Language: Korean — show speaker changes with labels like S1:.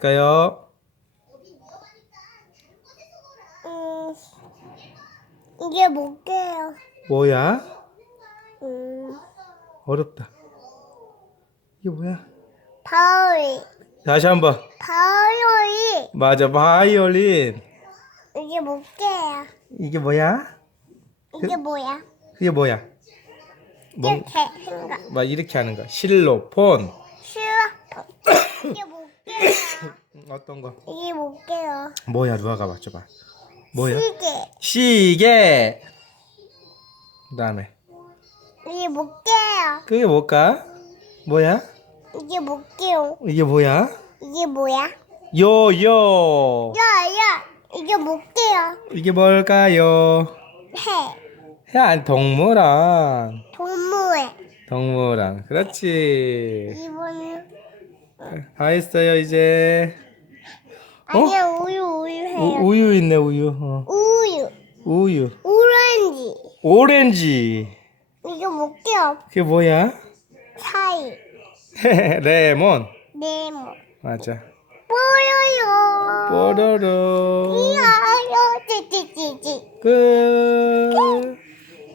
S1: 까요?
S2: 음, 이게 뭘게요?
S1: 뭐야?
S2: 음,
S1: 어렵다. 이게 뭐야?
S2: 바위,
S1: 다시 한번.
S2: 바위.
S1: 맞아, 바이올린.
S2: 이게 뭘게요?
S1: 이게 뭐야?
S2: 이게 뭐야?
S1: 그게 뭐야? 뭐,
S2: 이렇게 생각.
S1: 막 이렇게 하는 거. 실로폰.
S2: 싫어. 이게 뭘게요?
S1: 어떤 거?
S2: 이게 뭘게요?
S1: 뭐야? 누아가 맞춰봐. 뭐야?
S2: 시계.
S1: 시계. 그다음에
S2: 이게 뭘게요?
S1: 그게 뭘까? 뭐야?
S2: 이게 뭘게요?
S1: 이게 뭐야?
S2: 이게 뭐야?
S1: 요요.
S2: 야야, 이게 뭘게요?
S1: 이게 뭘까요?
S2: 해.
S1: 해 아니 동물원.
S2: 동물에.
S1: 동물원. 그렇지.
S2: 이번은
S1: 다 했어요 이제.
S2: 아니야 우유 우유 해요.
S1: 우, 우유 있네 우유. 어.
S2: 우유.
S1: 우유.
S2: 오렌지.
S1: 오렌지.
S2: 이게 뭘게요?
S1: 그게 뭐야?
S2: 사이.
S1: 레몬.
S2: 네모.
S1: 맞아.
S2: 뽀로로.
S1: 뽀로로.
S2: 이하요 찌찌찌찌.
S1: 끝.